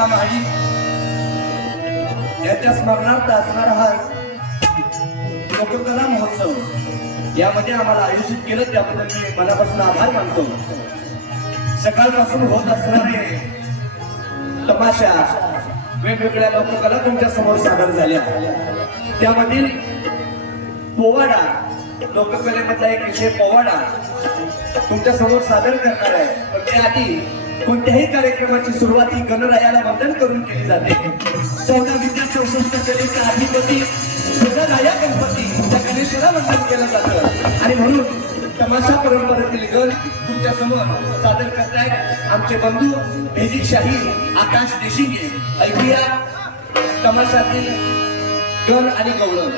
दत्ता महाडी यांच्या स्मरणार्थ असणारा हा लोककला महोत्सव यामध्ये आम्हाला आयोजित केलं त्याबद्दल मी मनापासून आभार मानतो। सकाळपासून होत असणारे तमाशा वेगवेगळ्या लोककला तुमच्या समोर सादर झाल्या। त्यामधील पोवाडा लोककलेमधला एक विषय पोवाडा तुमच्या समोर सादर करणार आहे। पण त्याआधी कोणत्याही कार्यक्रमाची सुरुवात ही गणरायाला वंदन करून केली जाते। 14 विद्या 64 कलेचा अधिपती गणराया गणपती त्या गणेशाला वंदन केलं जातं आणि म्हणून तमाशा परंपरेतील गण तुमच्या समोर सादर करतायत आमचे बंधू भेजिक शाही आकाश देशिंगे। ऐकूया तमाशातील गण आणि गौरव।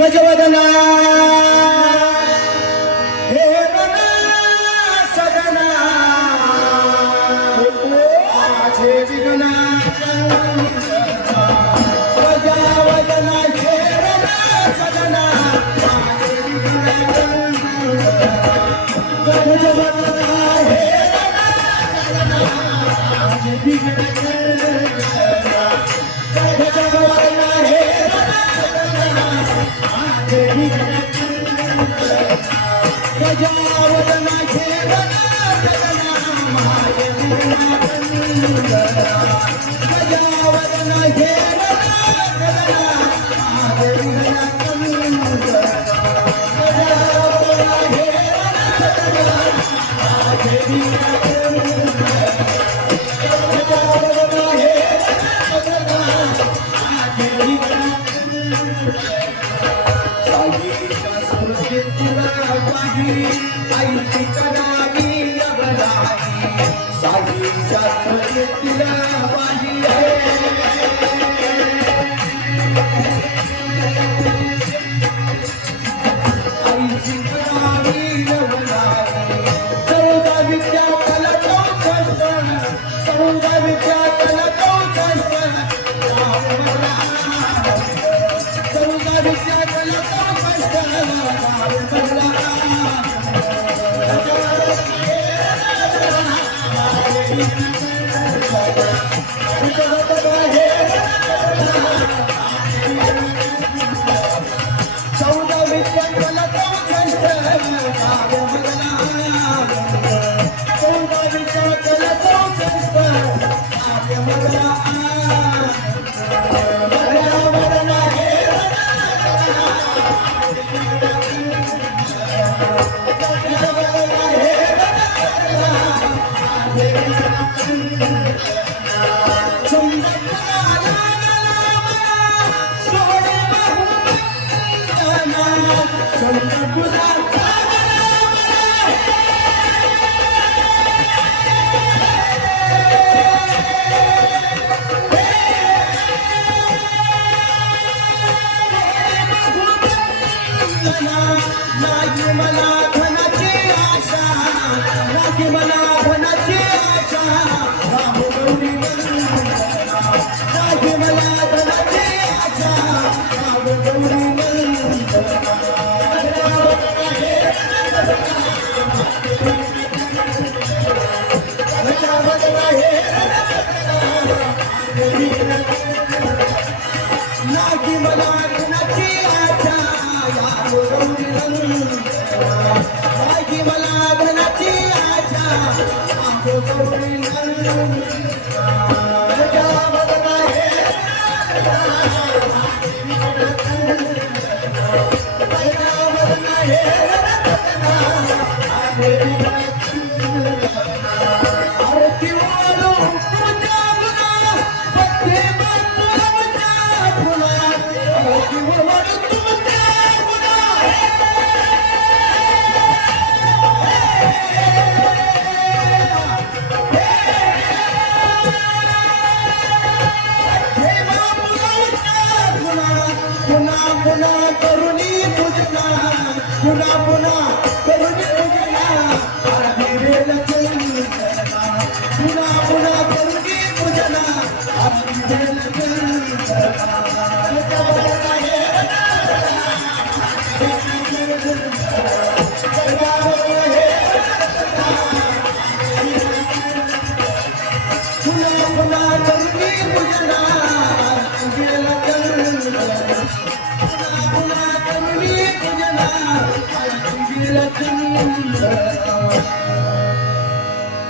गजवदना हे गणा सदना माझे जिगना गजवदना हे गणा सदना माझे जिगना गजवदना हे गणा सदना माझे जिगना गजवदना हे गजावदना घेवना गजना माझे विघ्न गजावदना घेवना गजना माझे विघ्न गजावदना घेवना गजना माझे विघ्न गजावदना घेवना गजना माझे विघ्न आई करावी अबलाई साधी शास्त्र तिला पाही आई करावी अबलाई सर्व विद्या कला कौशल सर्व विद्या कला कौशल सर्व विद्या कला कौशल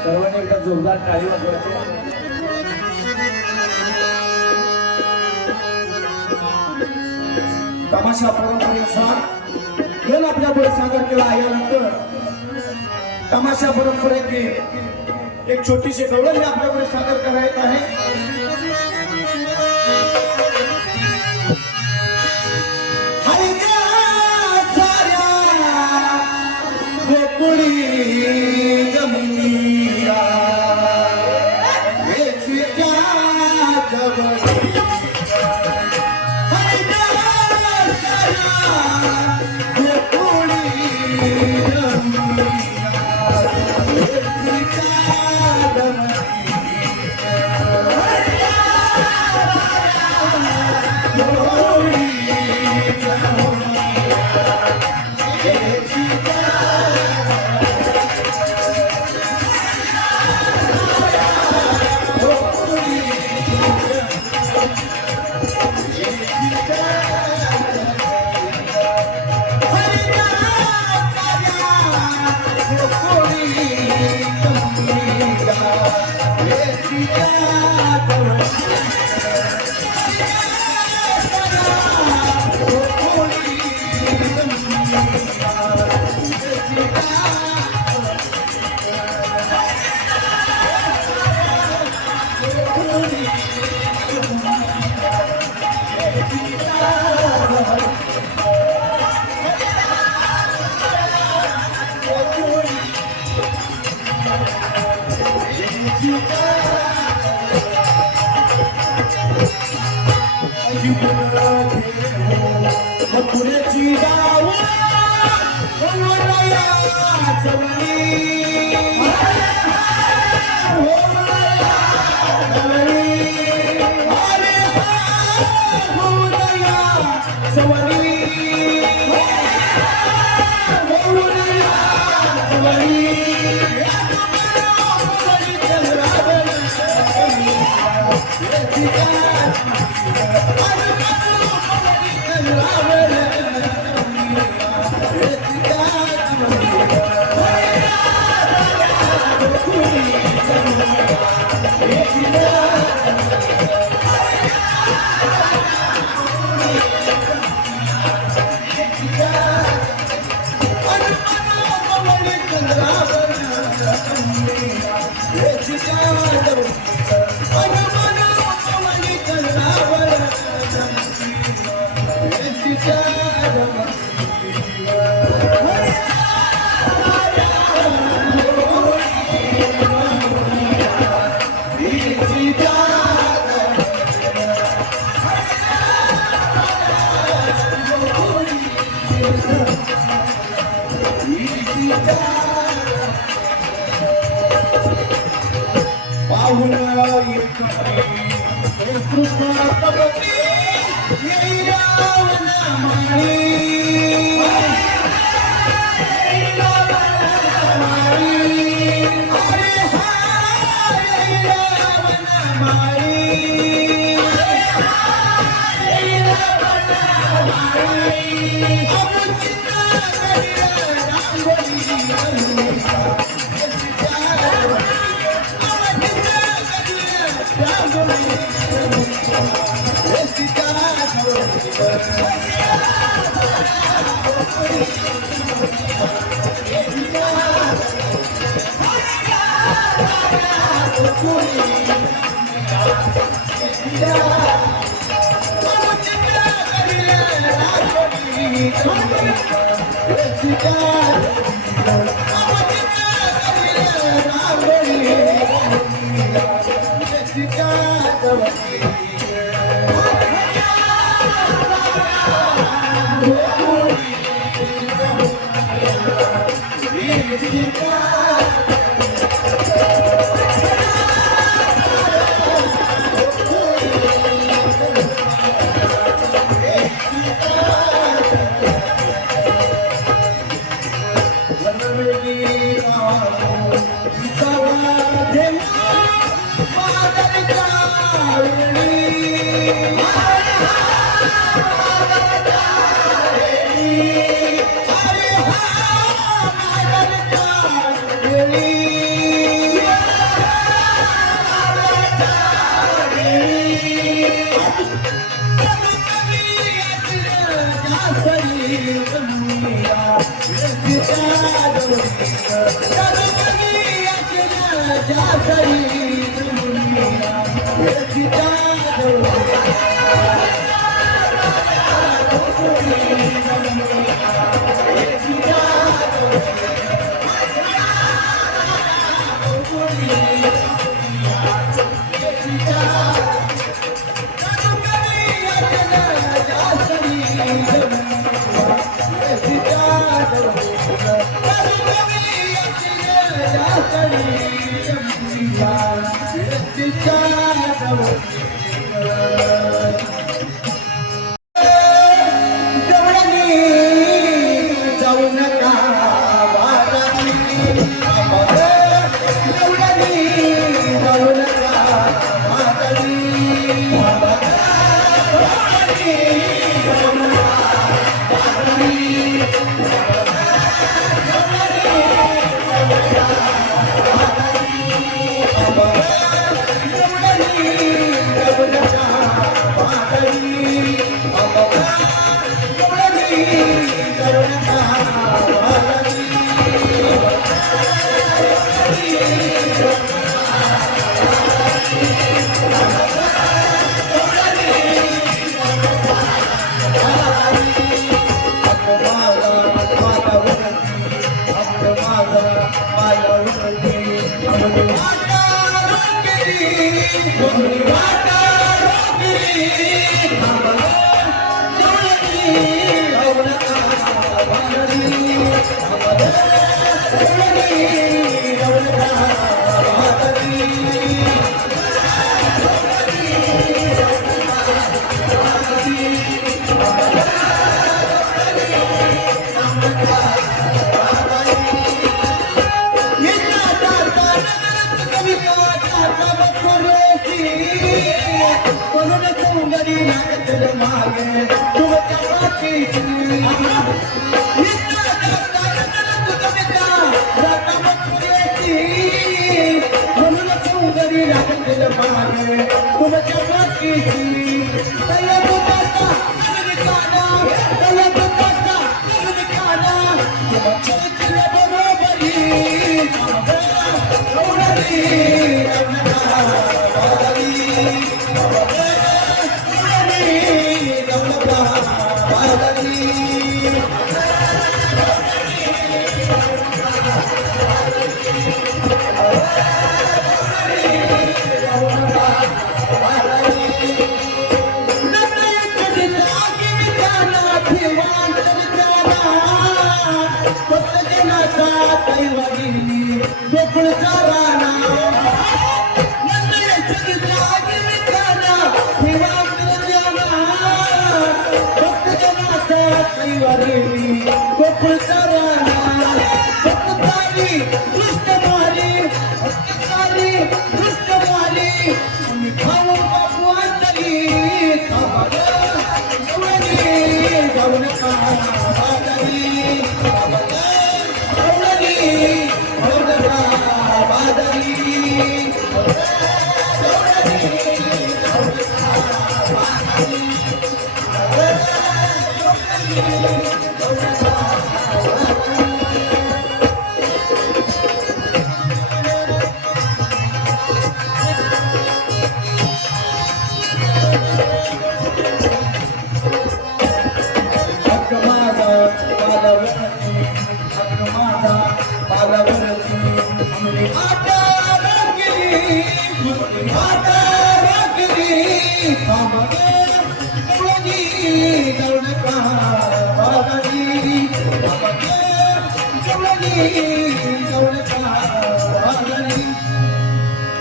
सर्वांनी एकदा जोरदार टाळी वाजवायची. तमाशा परंपरेनुसार खेळ आपल्या पुढे सादर केला. यानंतर तमाशा परंपरेची एक छोटीशी गवळण आपल्या पुढे सादर करायचं आहे.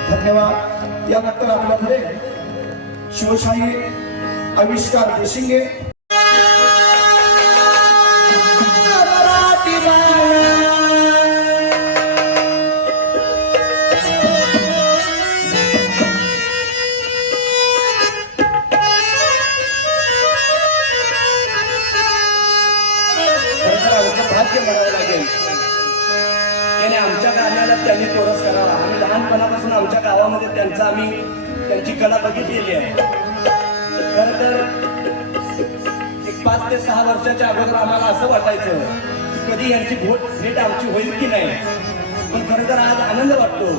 धन्यवाद. यानंतर आपल्याकडे शिवशाही आविष्कार देशिंगे भाग्य म्हणावं लागेल. त्याने आमच्या गाण्याला त्यांनी कोरस करावा. आम्ही लहानपणापासून आमच्या गावामध्ये त्यांची कला बघितलेली आहे. खर तर एक 5 ते 6 वर्षाच्या अगोदर आम्हाला असं वाटायचं की कधी यांची भेट आमची होईल की नाही. पण खरं तर आज आनंद वाटतो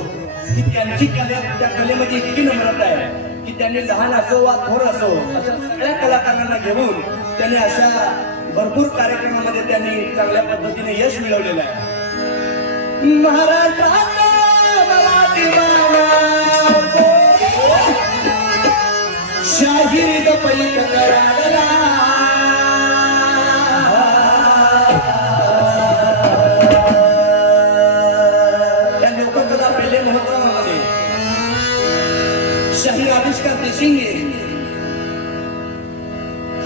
की त्यांची कला, त्या कलेमध्ये इतकी नम्रता आहे की त्यांनी लहान असो वा थोर असो अशा सगळ्या कलाकारांना घेऊन त्यांनी अशा भरपूर कार्यक्रमामध्ये त्यांनी चांगल्या पद्धतीने यश मिळवलेलं आहे. शाहीर पैक कराडला या लोककला पेले महोत्सवामध्ये शाहीर आविष्कार देशिंगे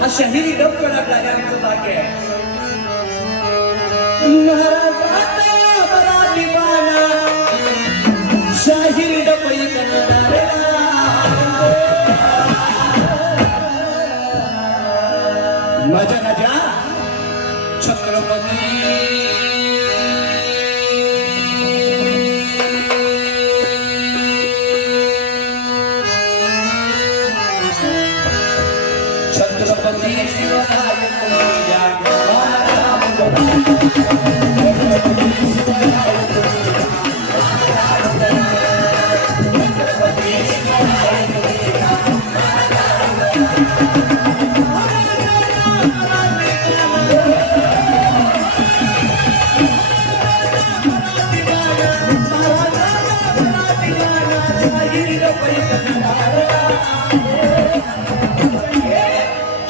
हा शाहिरी डब कलाकार आहे. आमचं भाग्य आहे. शाहिरी डब माझ्या राजा छत्रपती छत्रपती शिवराय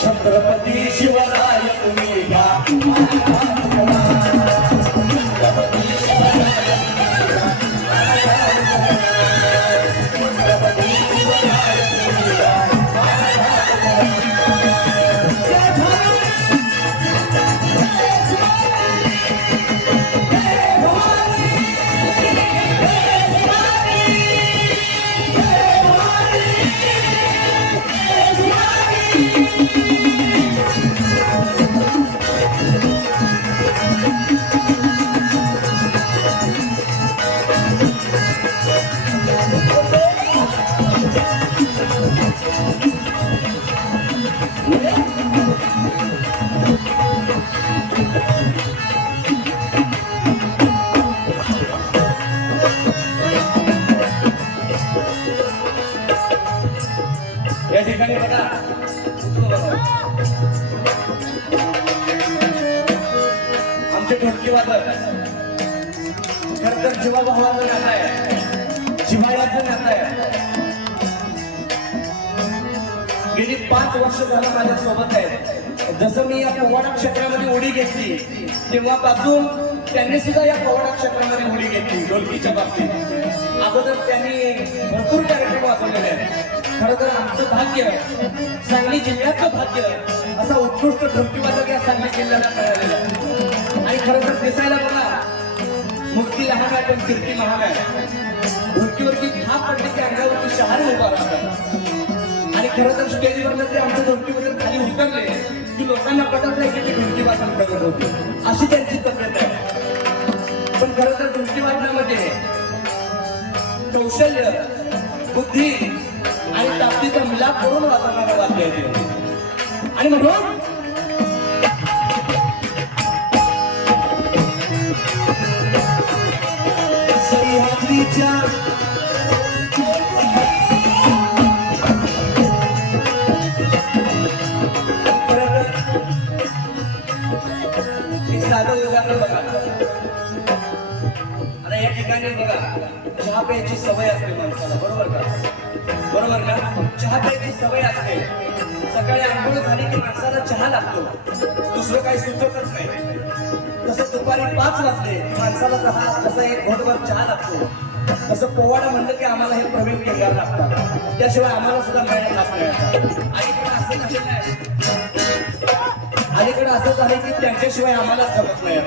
छत्रपती शिवराय तुम्ही या या ठिकाणी बघा आमचे ढोलकी वादक खरं तर जीवाभावाचं नातं आहे, जिव्हाळ्याचं नातं आहे. गेली 5 वर्ष झालं माझ्या सोबत आहे. जसं मी या पोवाडा क्षेत्रामध्ये उडी घेतली तेव्हापासून त्यांनी सुद्धा या पोवाडा क्षेत्रामध्ये उडी घेतली. ढोलकीच्या बाबतीत अगोदर त्यांनी भरपूर कार्यक्रम वाचवलेले आहेत. खरं तर आमचं भाग्य, सांगली जिल्ह्याचं भाग्य असा उत्कृष्ट ढोलकीवादक या सांगली जिल्ह्याला मिळालेला आहे. आणि खरं तर दिसायला बघा मूर्ती लहान आहे पण कीर्ती महान आहे. ढोलकीवरती थाप पडली की अंगावरती शहारे उभा राहतात. आणि खरं तर स्टेजवर ते आमच्या ढोलकीवरून खाली उतरले की लोकांना पटत नाही की ते ढोलकी वादन करत होते, अशी त्यांची तब्येत आहे. पण खरं तर ढोलकी वादनामध्ये कौशल्य, बुद्धी आणि ताकदीचा मिलाप करून वापरणारं वाद्य आहे. आणि म्हणून सह्याद्रीच्या साधं उदाहरण बघा. आता या ठिकाणी बघा चहा प्यायची सवय असते माणसाला, बरोबर का? बरोबर ना? चहा प्यायची सवय असते. सकाळी आंघोळ झाली की माणसाला चहा लागतो, दुसरं काही सुचतच नाही. जसं दुपारी 5 वाजले माणसाला जसा एक घोटभर चहा लागतो, तसं पोवाडा म्हणलं की आम्हाला हे प्रवीण केंगार लागतात, त्याशिवाय आम्हाला सुद्धा मिळायला लागतं. अलीकडे असं झालेलं आहे, अलीकडे असं झालं की त्यांच्याशिवाय आम्हाला जमत नाही.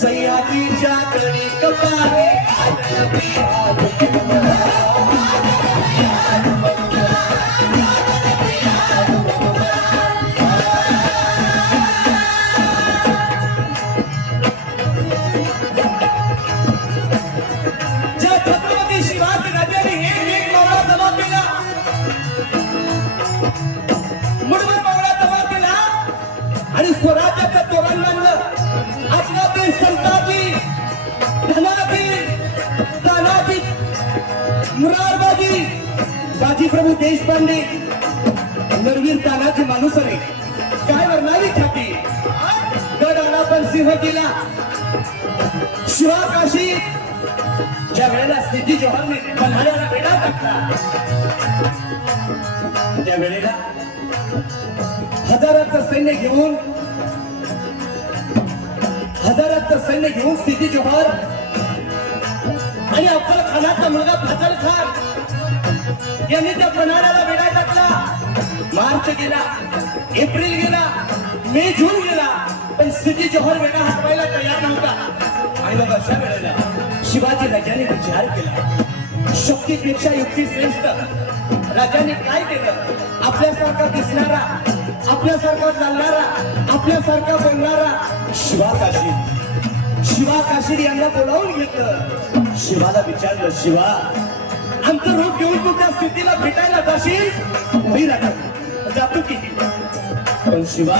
सह्याद्रीच्या कडी कपाळे स्वराज्याचं तोरण बांधलं. आपला संताजी, धनाजी, तानाजी, मुरारबाजी, बाजीप्रभू देशपांडे, नरवीर तानाजी मानुसरे, काय वर्णावी छाती, गड आला पण सिंह गेला. शिवा काशी ज्या वेळेला सिद्धी जोहरने पन्हाळ्याला वेढा टाकला, त्या वेळेला हजाराचं सैन्य घेऊन सिद्धी जोहर आणि अफजल खानाचा मुलगा फजल खान यांनी त्या पन्हाळ्याला वेढा टाकला. मार्च गेला, एप्रिल गेला, मे जून गेला, पण सिद्धी जोहर वेढा हटवायला तयार नव्हता. आणि मग अशा वेळेला शिवाजी राजाने विचार केला, शक्तीपेक्षा युक्ती श्रेष्ठ. राजाने काय केलं, आपल्यासारखा दिसणारा, आपल्यासारखा चालणारा, आपल्यासारखा बोलणारा शिवा काशी यांना बोलावून घेतलं. शिवाला विचारलं, शिवा आमचं रूप घेऊन तू त्या स्थितीला भेटायला जाशील? मी राजा जातो की. पण शिवा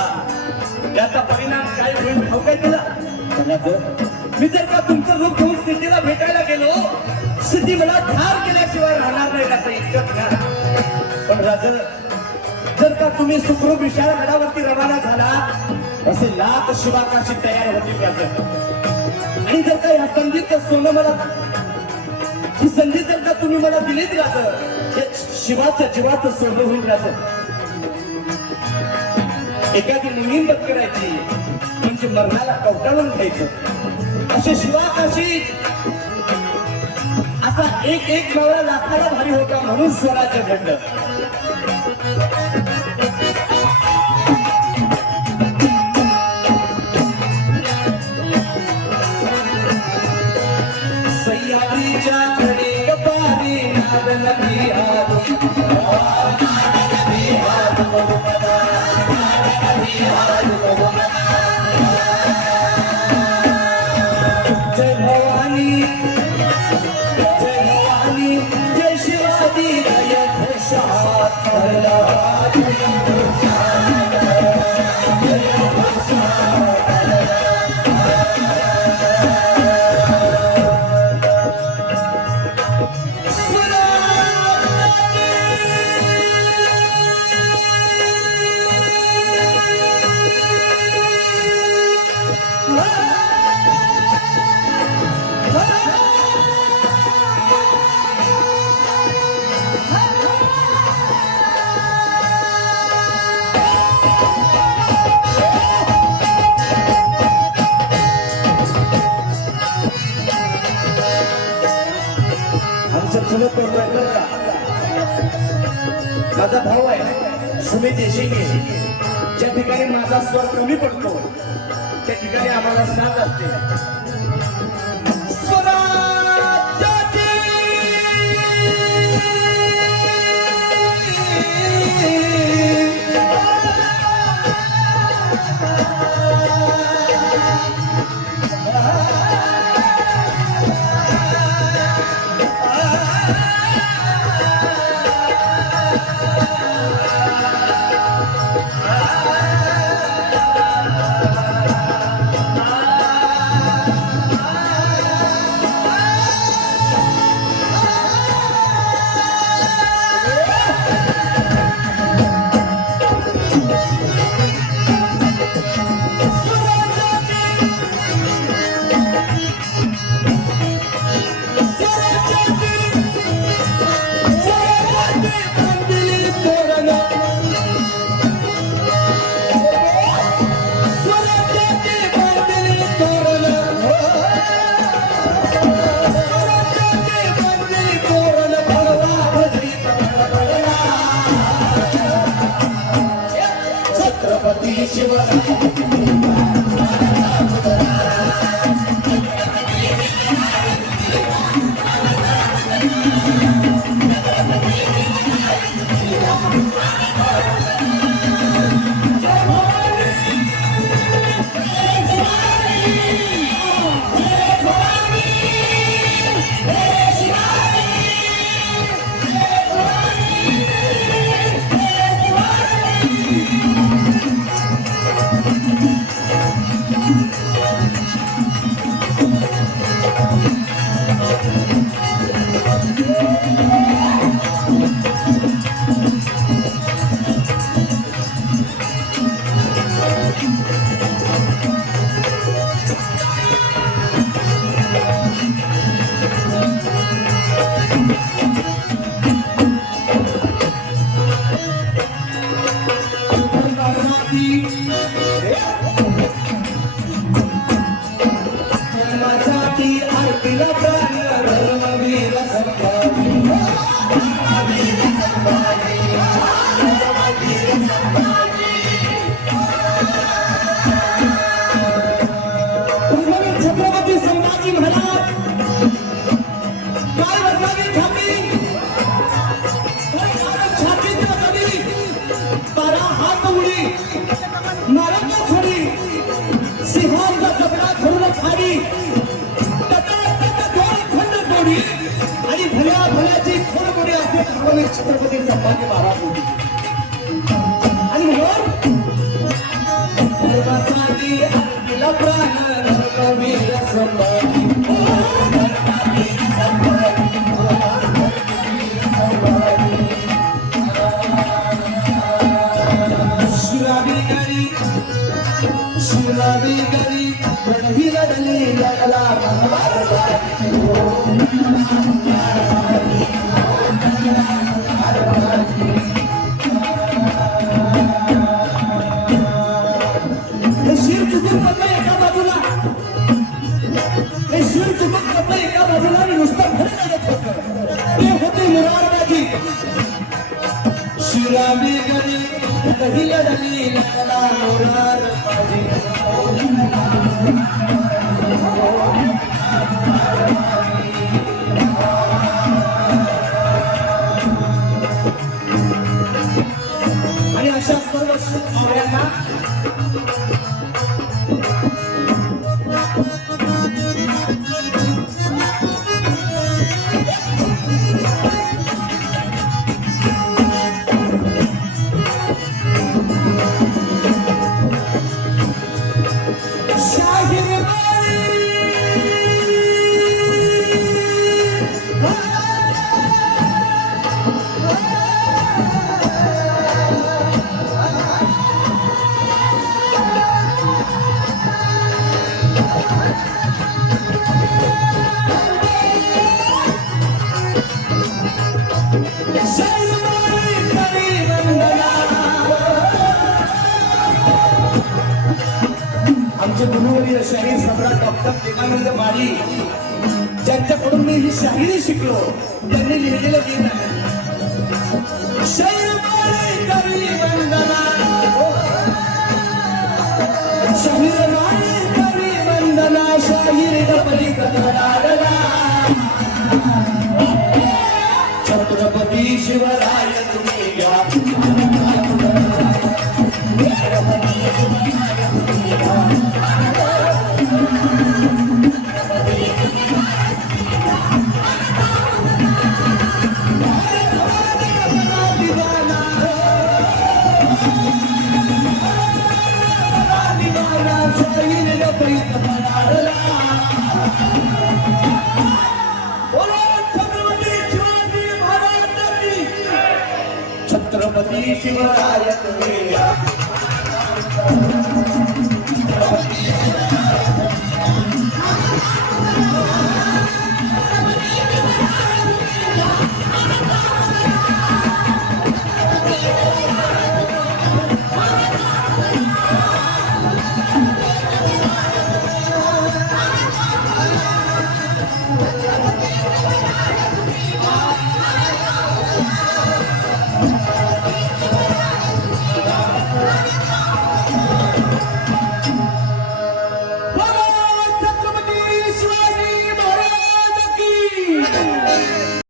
त्याचा परिणाम काय होईल ठाऊक आहे तुला? मी जर का तुमचं रूप घेऊन स्थितीला भेटायला गेलो, स्थिती मला ठार केल्याशिवाय राहणार नाही त्याचं इतकंच ना. पण राजा जर का तुम्ही सुखरूप विशाळगडावरती रवाना झाला, असे लाख शिवाकाशी तयार होतील त्याचं. आणि जर का या संधीचं सोनं मला, ही संधी जर का तुम्ही मला दिलीच राहतं, शिवाच्या जीवाचं सोनं होईल राहतं. एखादी मोहीम करायची म्हणजे मरणाला कवटाळून घ्यायचं. असे शिवाकाशी असा एक मावळा लाखाला भारी होता, म्हणून स्वराज्य घडलं. सह्याद्रीच्या कडे कपारी नाद नदी आली, जय भवानी, जय भवानी, जय शिवाजी, जय घोषात माझा भाऊ आहे सुमित देशिंगे. ज्या ठिकाणी माझा स्वर कमी पडतो त्या ठिकाणी आम्हाला साथ असते. छत्रपती शिवराय छत्रपती संभाजी महाराज होते आणि म्हणून प्राण वीर संभाजी शिवाजी गरी गडी लढली लढला शिवाजी गरी गडी लढली लढला मोरार आणि अशा सर्व सगळ्यांना आमचे गुरुवर्य शाहीर सम्राट डॉक्टर देवानंद माळी ज्यांच्याकडून मी ही शाहिरी शिकलो त्यांनी लिहिलेलं गीत आहे शाहीर माळी कवी वंदना शाहीर माळी कवी वंदना शाहीर गपली कथाडला छत्रपती शिवराय तुम्ही घ्या छत्रपती शिवराय तुम्ही